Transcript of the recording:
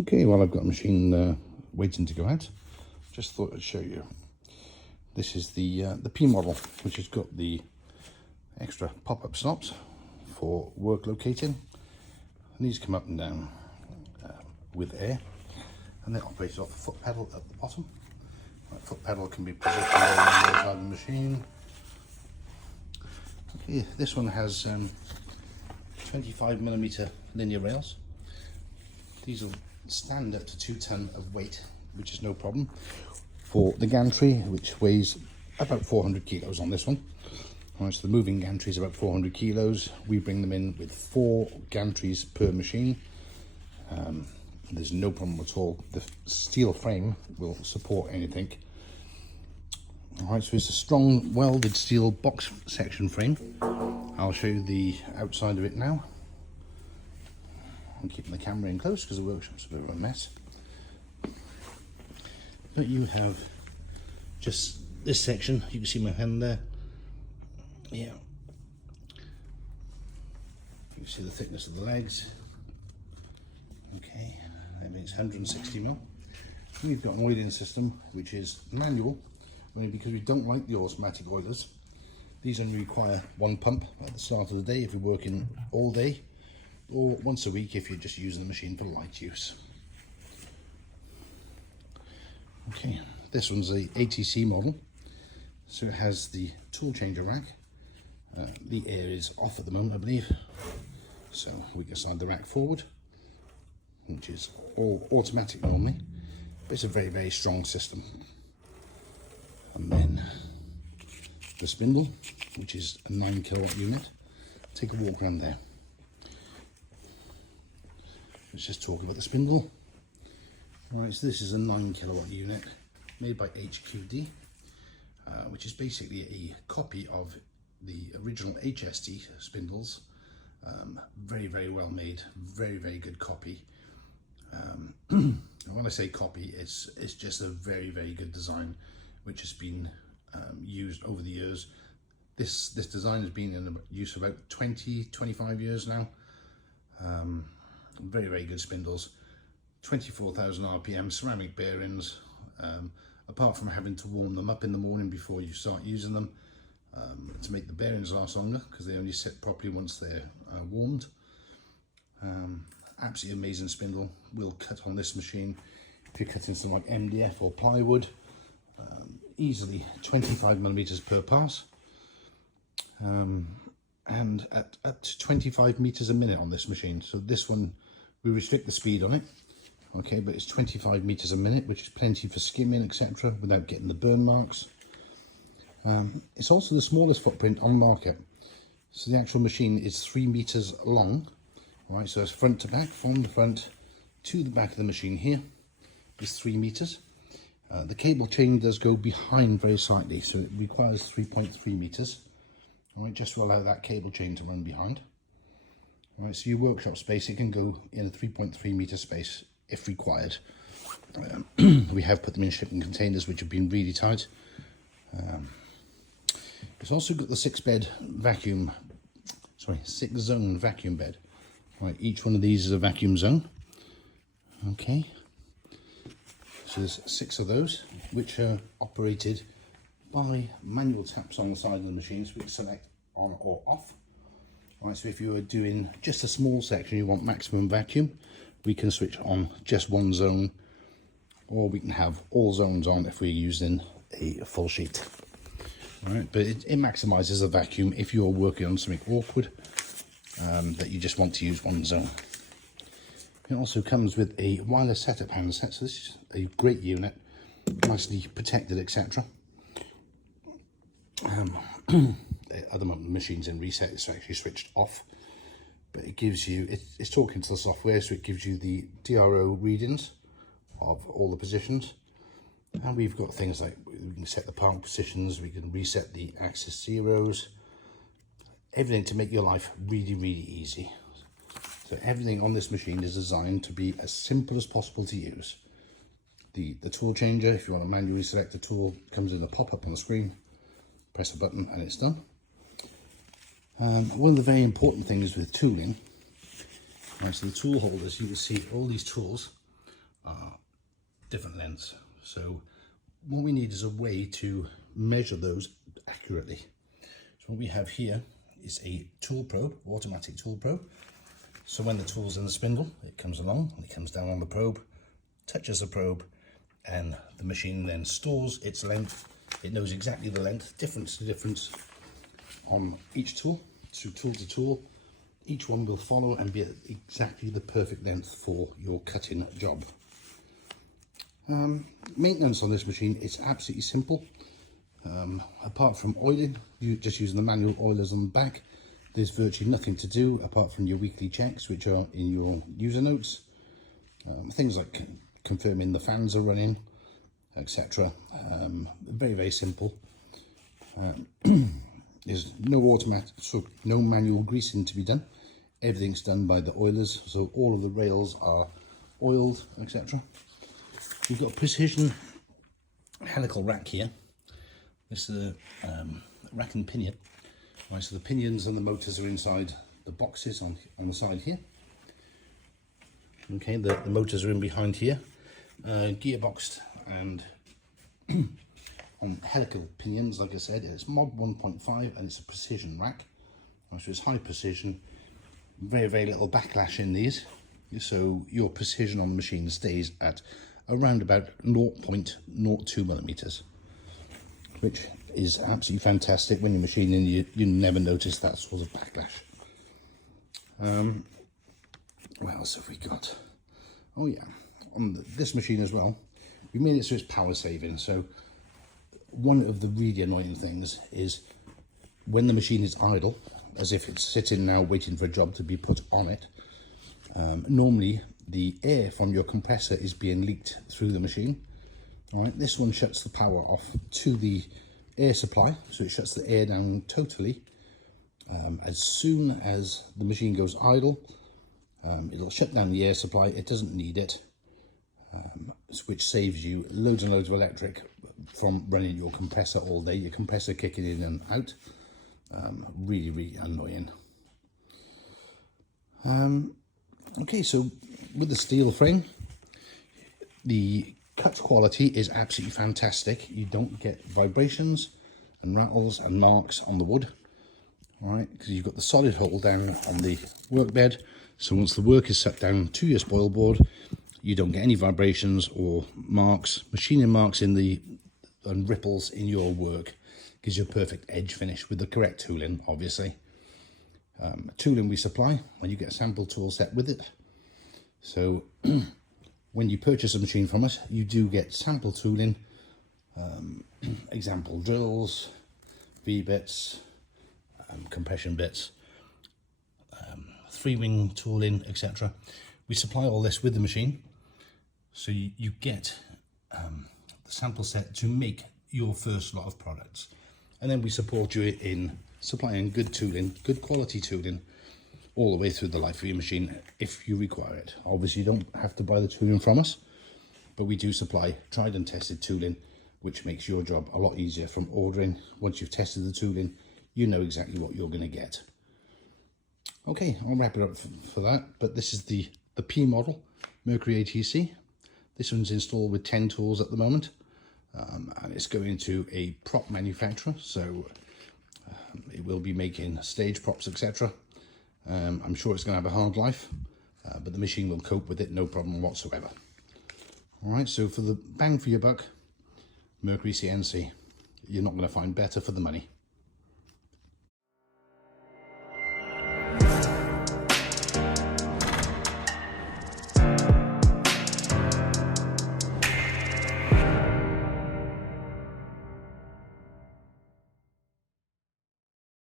Okay, well, I've got a machine waiting to go out. Just thought I'd show you. This is the P model, which has got the extra pop-up stops for work locating. And these come up and down with air, and they're operated off the foot pedal at the bottom. That foot pedal can be positioned on the side of the machine. Okay, this one has 25mm linear rails. These will stand up to 2 ton of weight, which is no problem. For the gantry, which weighs about 400 kilos on this one. All right, so the moving gantry is about 400 kilos. We bring them in with 4 gantries per machine. There's no problem at all. The steel frame will support anything. All right, so it's a strong welded steel box section frame. I'll show you the outside of it now. I'm keeping the camera in close because the workshop's a bit of a mess. But you have just this section. You can see my hand there. Yeah. You can see the thickness of the legs. Okay, everything's 160mm. We've got an oiling system which is manual, only because we don't like the automatic oilers. These only require 1 pump at the start of the day if you're working all day, or once a week if you're just using the machine for light use. Okay, this one's a ATC model, so it has the tool changer rack. The air is off at the moment, I believe, so we can slide the rack forward, which is all automatic normally, but it's a very, very strong system. And then the spindle, which is a 9kW unit. Take a walk around there. Let's just talk about the spindle. Right, so this is a 9kW unit made by HQD, which is basically a copy of the original HST spindles. Very, very well made, very, very good copy. When I say copy, it's just a very, very good design, which has been used over the years. This design has been in use for about 20-25 years now. Very, very good spindles. 24,000 RPM ceramic bearings. Apart from having to warm them up in the morning before you start using them to make the bearings last longer, because they only sit properly once they're warmed. Absolutely amazing spindle. Will cut on this machine if you're cutting something like MDF or plywood. Easily 25mm per pass, and at 25 meters a minute on this machine. So this one, we restrict the speed on it, okay, but it's 25 meters a minute, which is plenty for skimming, etc., without getting the burn marks. It's also the smallest footprint on the market. So the actual machine is 3 meters long. All right, so it's front to back, from the front to the back of the machine here is 3 meters. The cable chain does go behind very slightly, so it requires 3.3 meters, all right, just to allow that cable chain to run behind. All right, so your workshop space, it can go in a 3.3 meter space if required. We have put them in shipping containers which have been really tight. It's also got the 6-zone vacuum bed. All right, each one of these is a vacuum zone. Okay. So there's 6 of those, which are operated by manual taps on the side of the machine, so we can select on or off. All right, so if you are doing just a small section, you want maximum vacuum, we can switch on just 1 zone, or we can have all zones on if we're using a full sheet. All right, but it maximizes the vacuum if you're working on something awkward that you just want to use 1 zone. It also comes with a wireless setup handset, so this is a great unit, nicely protected, etc. At the moment the machine's in reset, it's actually switched off, but it gives you, it's talking to the software, so it gives you the DRO readings of all the positions. And we've got things like, we can set the park positions, we can reset the axis zeros, everything to make your life really, really easy. So everything on this machine is designed to be as simple as possible to use. The tool changer, if you want to manually select a tool, comes in a pop-up on the screen. Press a button and it's done. One of the very important things with tooling, right, so the tool holders, you will see all these tools are different lengths. So what we need is a way to measure those accurately. So what we have here is a tool probe, automatic tool probe. So when the tool's in the spindle, it comes along and it comes down on the probe, touches the probe, and the machine then stores its length. It knows exactly the length, difference to difference on each tool, so tool to tool. Each one will follow and be at exactly the perfect length for your cutting job. Maintenance on this machine is absolutely simple. Apart from oiling, you just using the manual oilers on the back, there's virtually nothing to do apart from your weekly checks, which are in your user notes. Things like confirming the fans are running, etc. Very, very simple. There's no automatic, so no manual greasing to be done. Everything's done by the oilers, so all of the rails are oiled, etc. We've got a precision helical rack here. This is a rack and pinion. Right, so the pinions and the motors are inside the boxes on the side here. Okay, the motors are in behind here, gearboxed and on helical pinions. Like I said, it's mod 1.5 and it's a precision rack. So it's high precision, very, very little backlash in these. So your precision on the machine stays at around about 0.02 millimeters, which is absolutely fantastic. When you're machining, you never notice that sort of backlash. What else have we got? Oh yeah, on this machine as well, we made it so it's power saving. So one of the really annoying things is when the machine is idle, as if it's sitting now waiting for a job to be put on it, normally the air from your compressor is being leaked through the machine. All right, this one shuts the power off to the air supply, so it shuts the air down totally. As soon as the machine goes idle, it'll shut down the air supply. It doesn't need it, which saves you loads and loads of electric from running your compressor all day. Your compressor kicking in and out. Really, really annoying. Okay, so with the steel frame, the cut quality is absolutely fantastic. You don't get vibrations and rattles and marks on the wood. All right, because you've got the solid hole down on the workbed. So once the work is set down to your spoil board, you don't get any vibrations or marks, machining marks and ripples in your work. Gives you a perfect edge finish with the correct tooling, obviously. Tooling we supply, and you get a sample tool set with it. So when you purchase a machine from us, you do get sample tooling, example drills, V-bits, compression bits, three-wing tooling, etc. We supply all this with the machine, so you get the sample set to make your first lot of products. And then we support you in supplying good tooling, good quality tooling, all the way through the life of your machine if you require it. Obviously you don't have to buy the tooling from us, but we do supply tried and tested tooling, which makes your job a lot easier from ordering. Once you've tested the tooling, you know exactly what you're going to get. Okay, I'll wrap it up for that, but this is the P model Mercury Atc. This one's installed with 10 tools at the moment, and it's going to a prop manufacturer, so it will be making stage props, etc. I'm sure it's going to have a hard life, but the machine will cope with it, no problem whatsoever. All right, so for the bang for your buck, Mercury CNC, you're not going to find better for the money.